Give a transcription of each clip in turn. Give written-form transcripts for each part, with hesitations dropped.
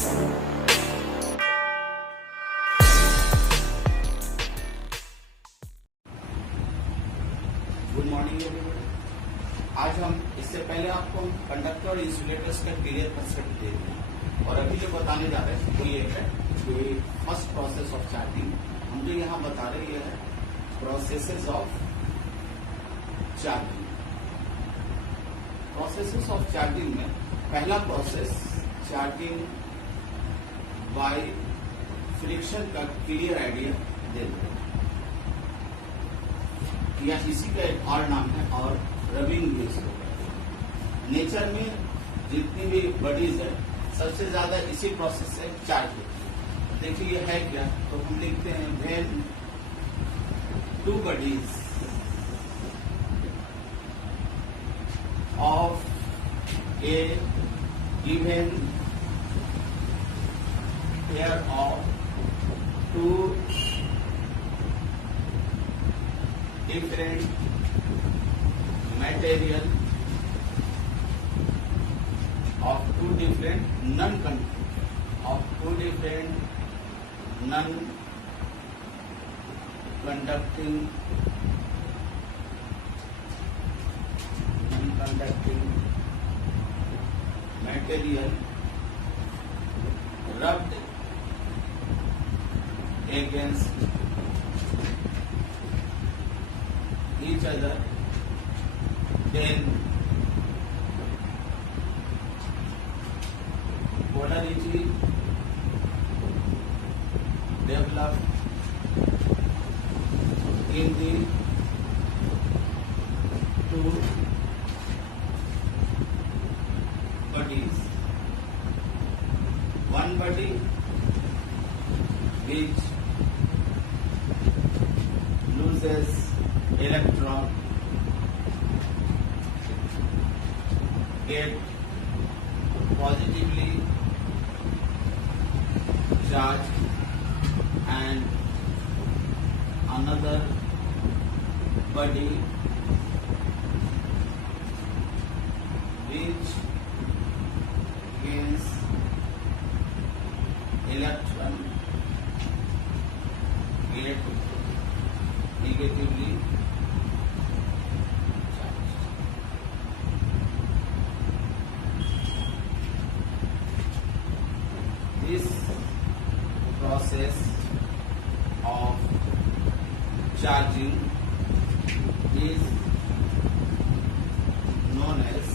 Good morning everyone. आज हम इससे पहले आपको कंडक्टर और इंसुलेटर्स का क्लियर कंसेप्ट दे रहे हैं और अभी जो बताने जा रहे हैं वो ये है कि फर्स्ट प्रोसेस ऑफ चार्जिंग। हम जो यहाँ बता रहे हैं ये है processes of charging. Processes of charging में पहला प्रोसेस चार्जिंग बाय फ्रिक्शन का क्लियर आइडिया दे रहे हैं, या इसी का एक और नाम है और रबिंग भी इसको कहते हैं। नेचर में जितनी भी बॉडीज है सबसे ज्यादा इसी प्रोसेस से चार्ज होती है। देखिए ये है क्या, तो हम लिखते हैं when two bodies of a given pair of two different material of two different non-conducting material rubbed against each other, then polarity developed in the two bodies. One body which loses electron get positively charged and another body which gains electron negatively charged. This process of charging is known as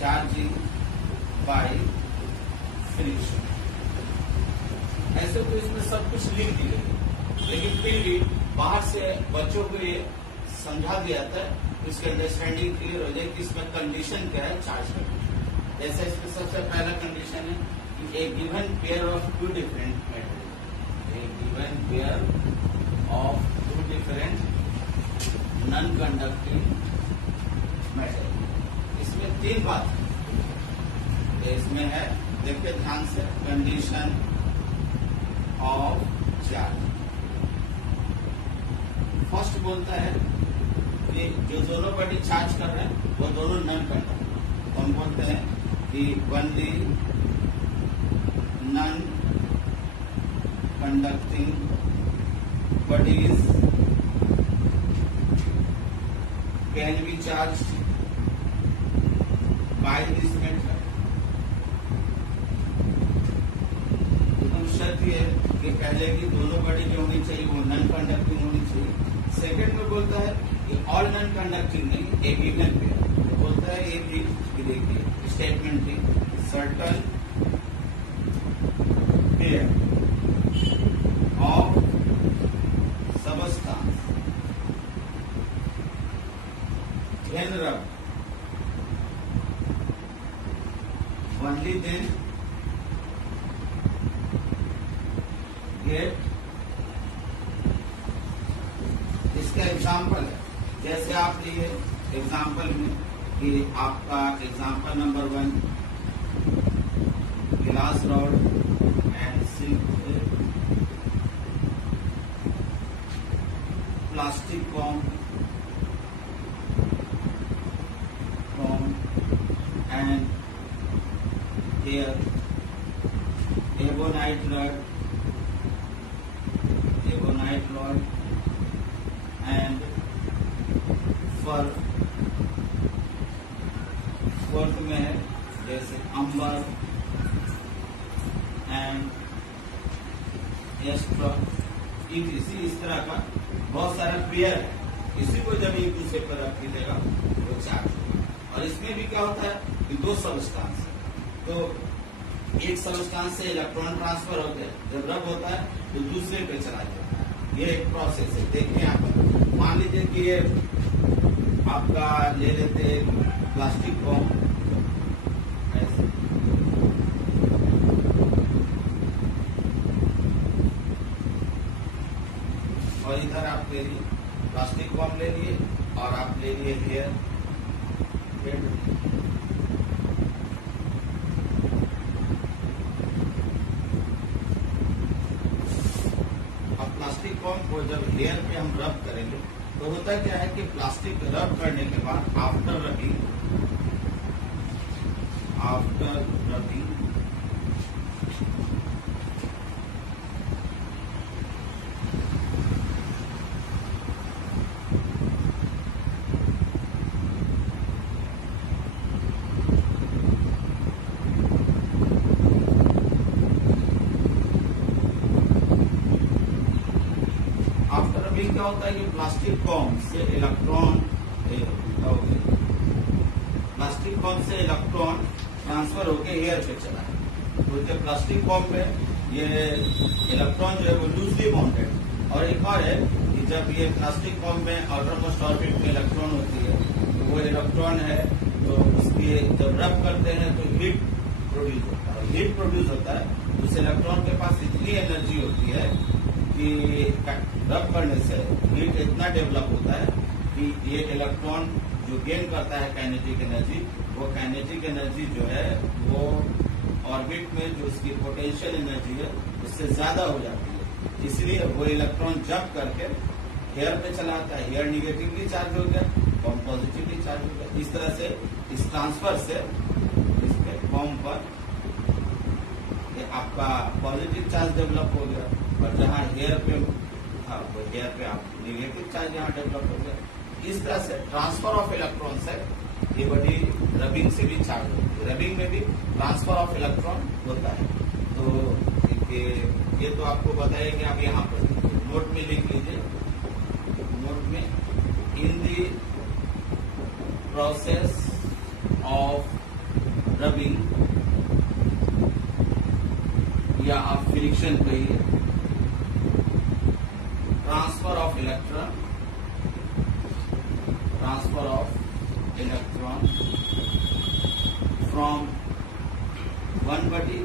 charging by friction. ऐसे तो इसमें सब कुछ लिख दिए, लेकिन फिर भी बाहर से बच्चों को ये समझा दिया जाता है, इसकी अंडरस्टैंडिंग क्लियर हो जाए कि इसमें कंडीशन क्या है चार्ज करने की। जैसे इसमें सबसे पहला कंडीशन है कि a given pair of two different material, a given pair of two different non conducting material. इसमें तीन बात है, इसमें है देखिए ध्यान से, कंडीशन ऑफ चार्ज। फर्स्ट बोलता है कि जो दोनों बॉडी चार्ज कर रहे हैं वो दोनों नॉन कंडक्टिंग। हम बोलते हैं कि only non conducting bodies can be charge by this method. शर्त ये है कि पहले की दोनों बॉडी जो होनी चाहिए वो नॉन कंडक्टिंग होनी चाहिए। सेकंड में बोलता है कि ऑल नॉन कंडक्टिंग नहीं, एक गिवन पेयर बोलता है। ये भी देखिए स्टेटमेंट थी, certain pair of substance when rubbed only then get। इसका एग्जाम्पल है, जैसे आप लिए एग्जाम्पल में कि आपका example number 1 glass rod and silk plastic com and here ebonite rod and fourth में है जैसे अंबर एंड इस तरह का बहुत सारा पेयर है। इसी को जब एक दूसरे पर रख दीजिएगा वो चार्ज। और इसमें भी क्या होता है कि दो सबस्टांस है, तो एक सबस्टांस से इलेक्ट्रॉन ट्रांसफर होते हैं, जब रब होता है तो दूसरे पे चला जाता है। ये एक प्रोसेस है। देखिए यहाँ पर मान लीजिए कि ये आपका ले लेते प्लास्टिक बॉम्ब, ऐसे और इधर आप ले लिए प्लास्टिक बॉम्ब ले लिए और आप ले लिए हेयर। अब प्लास्टिक बॉम्ब को जब हेयर पे हम रब करेंगे तो होता क्या है कि प्लास्टिक रब करने के बाद आफ्टर रबिंग क्या होता है कि प्लास्टिक बॉम्ब से इलेक्ट्रॉन ट्रांसफर होकर एयर पे चला है। तो जब प्लास्टिक बॉम्ब में ये इलेक्ट्रॉन जो है वो लूजली बाउंडेड, और एक और है कि जब ये प्लास्टिक बॉम्ब में आउटरमोस्ट ऑर्बिट में इलेक्ट्रॉन होती है तो वो इलेक्ट्रॉन है तो उसकी जब रब करते हैं तो हीट प्रोड्यूस होता है। हीट प्रोड्यूस होता है उस इलेक्ट्रॉन के पास इतनी एनर्जी होती है कि रब करने से हीट इतना डेवलप होता है कि ये इलेक्ट्रॉन जो गेन करता है काइनेटिक एनर्जी, वो काइनेटिक एनर्जी जो है वो ऑर्बिट में जो उसकी पोटेंशियल एनर्जी है उससे ज्यादा हो जाती है। इसलिए वो इलेक्ट्रॉन जंप करके हेयर पे चला आता है। हेयर निगेटिवली चार्ज हो गया, बॉम्ब पॉजिटिवली चार्ज हो गया। इस तरह से इस ट्रांसफर से इसके बॉम्ब पर आपका पॉजिटिव चार्ज डेवलप हो गया, और जहाँ हेयर पे था वो हेयर पे आप निगेटिव चार्ज यहाँ डेवलप हो गया। इस तरह से ट्रांसफर ऑफ इलेक्ट्रॉन से ये बॉडी रबिंग से भी चार्ज होती है। रबिंग में भी ट्रांसफर ऑफ इलेक्ट्रॉन होता है। तो ये तो आपको बताया कि आप यहाँ पर नोट में लिख लीजिए। नोट में in the process of rubbing या आप फ्रिक्शन कहिए, transfer of electron from one body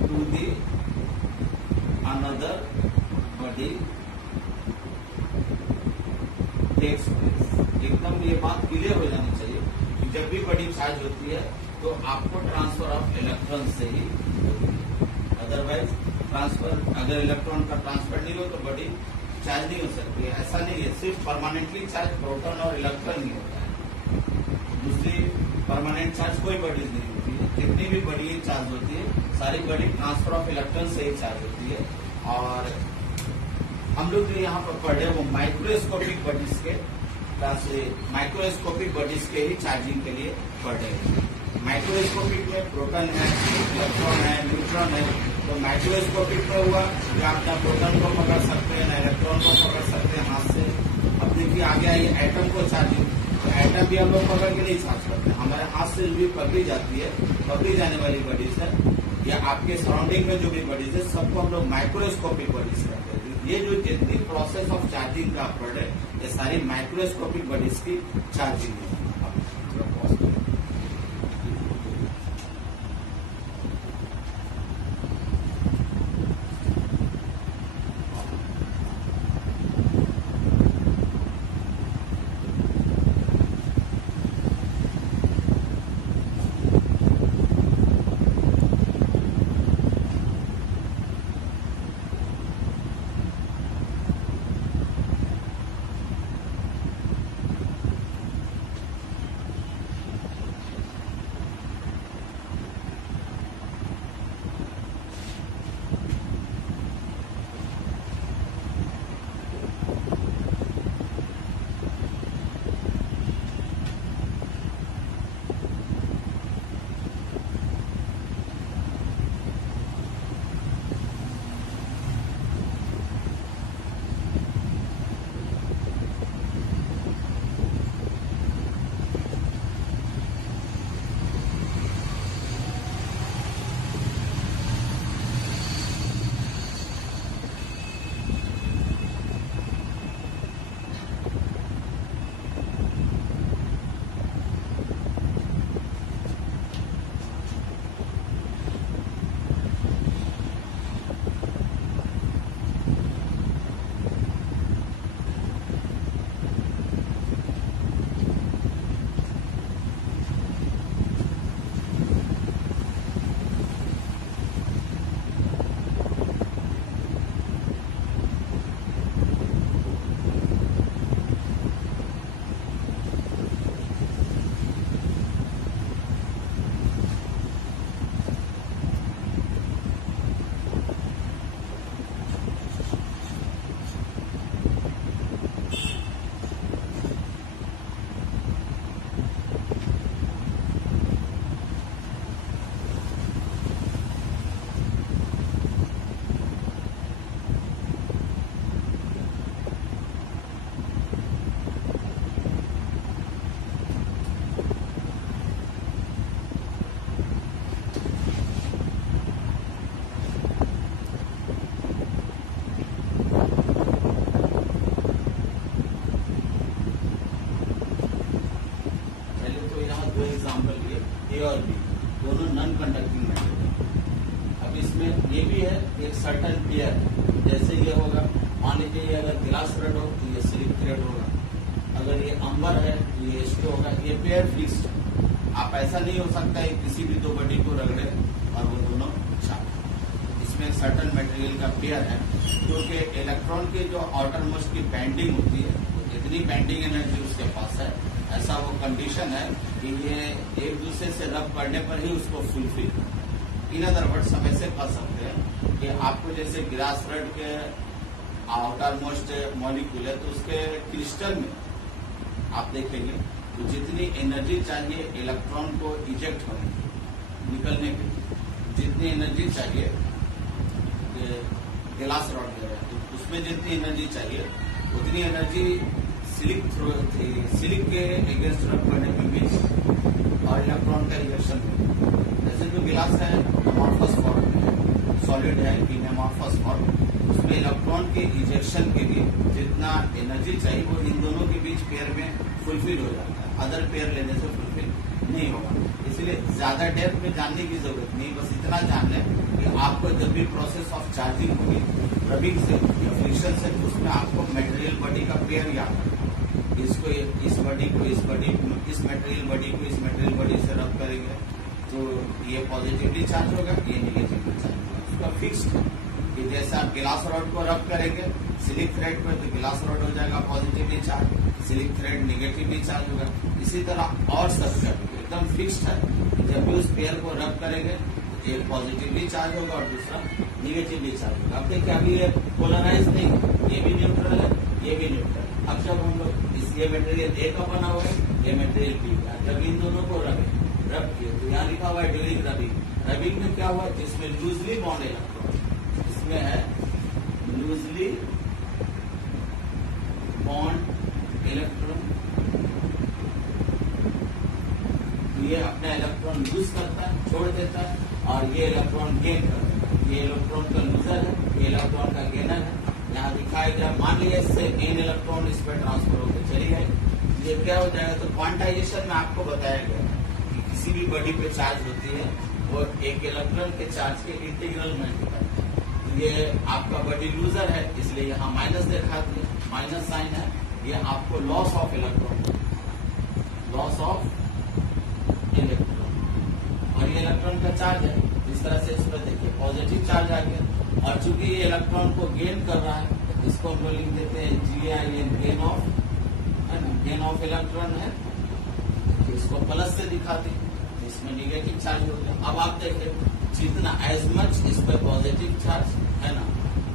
to the another body takes place. एकदम ये बात क्लियर हो जानी चाहिए कि जब भी बॉडी चार्ज होती है तो आपको ट्रांसफर ऑफ इलेक्ट्रॉन से ही होती है। अदरवाइज ट्रांसफर अगर इलेक्ट्रॉन का ट्रांसफर नहीं हो तो बॉडी चार्ज नहीं हो सकती है। ऐसा नहीं है, सिर्फ परमानेंटली चार्ज प्रोटॉन और इलेक्ट्रॉन नहीं होता है। दूसरी परमानेंट चार्ज कोई बॉडीज नहीं होती है। जितनी भी बॉडी चार्ज होती है सारी बॉडी ट्रांसफर ऑफ इलेक्ट्रॉन से ही चार्ज होती है। और हम लोग जो यहाँ पर पढ़ रहे हैं वो माइक्रोस्कोपिक बॉडीज के ही चार्जिंग के लिए पढ़ रहे हैं। माइक्रोस्कोपिक में प्रोटॉन है, इलेक्ट्रॉन है, न्यूट्रॉन है। तो माइक्रोस्कोपिक में हुआ कि आप ना प्रोटॉन को पकड़ सकते हैं ना इलेक्ट्रॉन को पकड़ सकते हैं हाथ से। अब देखिए आ गया ये एटम को चार्जिंग, तो एटम भी हम लोग पकड़ के नहीं चार्ज करते, हमारे हाथ से भी पकड़ी जाती है, पकड़ी जाने वाली बॉडीज है या आपके सराउंडिंग में जो भी बॉडीज है सबको हम लोग माइक्रोस्कोपिक बॉडीज करते हैं। ये जो जितनी प्रोसेस ऑफ चार्जिंग का आप पढ़ रहे ये सारी माइक्रोस्कोपिक बॉडीज की चार्जिंग है। सर्टन पेयर, जैसे ये होगा, मान लीजिए अगर गिलास रड हो तो ये सिलिक थ्रेड होगा, अगर ये अंबर है तो ये स्टो होगा, ये पेयर फिक्स्ड। आप ऐसा नहीं हो सकता है किसी भी दो बॉडी को रगड़े और वो दोनों चाहे। इसमें सर्टन मटेरियल का पेयर है, क्योंकि इलेक्ट्रॉन के जो आउटर मोस्ट की बैंडिंग होती है, जितनी बैंडिंग एनर्जी उसके पास है, ऐसा वो कंडीशन है कि ये एक दूसरे से रब करने पर ही उसको फुलफिल। इन अदर वर्ड्स हम ऐसे कह सकते हैं कि आपको जैसे गिलास रड के आउटर मोस्ट मॉलिक्यूल है, तो उसके क्रिस्टल में आप देखेंगे तो जितनी एनर्जी चाहिए इलेक्ट्रॉन को इजेक्ट होने निकलने के लिए, जितनी एनर्जी चाहिए गिलास रॉड दे रहे हैं, तो उसमें जितनी एनर्जी चाहिए उतनी एनर्जी सिलिक के अगेंस्ट रब करने में मिली और इलेक्ट्रॉन का रिजेक्शन में। जैसे जो गिलास है अमॉर्फस फॉर्म, सॉलिड है अमॉर्फस फॉर्म, उसमें इलेक्ट्रॉन के इजेक्शन के लिए जितना एनर्जी चाहिए वो इन दोनों के बीच पेयर में फुलफिल हो जाता है, अदर पेयर लेने से फुलफिल नहीं होगा। इसलिए ज्यादा डेप्थ में जानने की जरूरत नहीं, बस इतना जान लें कि आपको जब भी प्रोसेस ऑफ चार्जिंग होगी रबिंग से या फ्रिक्शन से, उसमें आपको मटेरियल बॉडी का पेयर याद रखना। इसको इस बॉडी को इस मटेरियल बॉडी को इस मटेरियल बॉडी से रब करेंगे तो ये पॉजिटिवली चार्ज होगा, ये निगेटिवली चार्ज होगा। उसका फिक्स्ड कि जैसे आप गिलास रॉड को रब करेंगे सिलिक थ्रेड पर तो गिलास रॉड हो जाएगा पॉजिटिवली चार्ज, सिलिक थ्रेड निगेटिवली चार्ज होगा। इसी तरह और स्ट्रक्चर एकदम फिक्स्ड है, जब भी उस पेयर को रब करेंगे एक पॉजिटिवली चार्ज होगा और दूसरा निगेटिवली चार्ज होगा। अब देखिए अभी ये पोलराइज नहीं, ये भी न्यूट्रल है, ये भी न्यूट्रल। अब जब हम लोग ये मटेरियल ए का बना हुआ है, ये मटेरियल बी का, जब इन दोनों को रब किए तो यहाँ लिखा हुआ है ड्यूरिंग रबिंग। रबिंग में क्या हुआ, जिसमें लूजली बॉन्ड इलेक्ट्रॉन, इसमें है लूजली बॉन्ड इलेक्ट्रॉन, ये अपना इलेक्ट्रॉन लूज करता है, छोड़ देता है, और ये इलेक्ट्रॉन गेन करता है। ये इलेक्ट्रॉन का लूजर है, ये इलेक्ट्रॉन का गेनर है। यहाँ दिखाया गया, मान लिया इससे एन इलेक्ट्रॉन इस पर ट्रांसफर होकर चली गई, ये क्या हो जाएगा। तो क्वांटाइजेशन में आपको बताया गया कि किसी भी बॉडी पे चार्ज होती है वो एक इलेक्ट्रॉन के चार्ज के इंटीग्रल में होता है। तो ये आपका बॉडी लूजर है, इसलिए यहाँ माइनस देखा दिया, माइनस साइन है, ये आपको loss of electron, loss of electron, और ये इलेक्ट्रॉन का चार्ज है। इस तरह से इस पर देखिए पॉजिटिव चार्ज आ गया, और चूंकि ये इलेक्ट्रॉन को गेन कर रहा है, इसको हम लोग लिख देते हैं GIN, गेन ऑफ, है ना, गेन ऑफ इलेक्ट्रॉन है, तो इसको प्लस से दिखाते हैं, इसमें निगेटिव चार्ज हो गया। अब आप देखें जितना एज मच इस पर पॉजिटिव चार्ज है ना,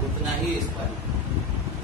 उतना ही इस पर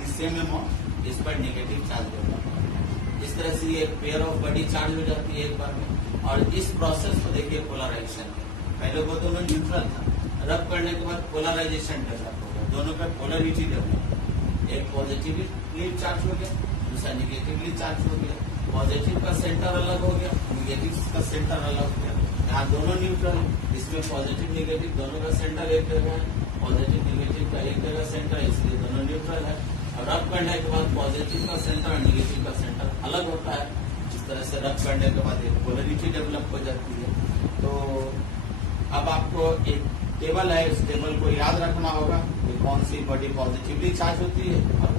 सेम अमाउंट इस पर निगेटिव चार्ज होगा। इस तरह से ये पेयर ऑफ बॉडी चार्ज हो जाती है एक बार में। और इस प्रोसेस को देखिए पोलराइजेशन, पहले वो दोनों न्यूट्रल था, रब करने के बाद पोलराइजेशन डेवलप हो गया, दोनों का पोलरिटी डेवलप, एक पॉजिटिवली चार्ज हो गया, दूसरा निगेटिवली चार्ज हो गया। पॉजिटिव का सेंटर अलग हो गया, निगेटिव का सेंटर अलग हो गया। यहाँ दोनों न्यूट्रल है, इसमें पॉजिटिव निगेटिव दोनों का सेंटर एक जगह है, पॉजिटिव निगेटिव का एक जगह सेंटर है, इसलिए दोनों न्यूट्रल है। और रब करने के बाद पॉजिटिव का सेंटर और निगेटिव का सेंटर अलग होता है। इस तरह से रब करने के बाद एक पोलरिटी डेवलप हो जाती है। तो अब आपको एक टेबल है, इस टेबल को याद रखना होगा कि कौन सी बॉडी पॉजिटिवली चार्ज होती है और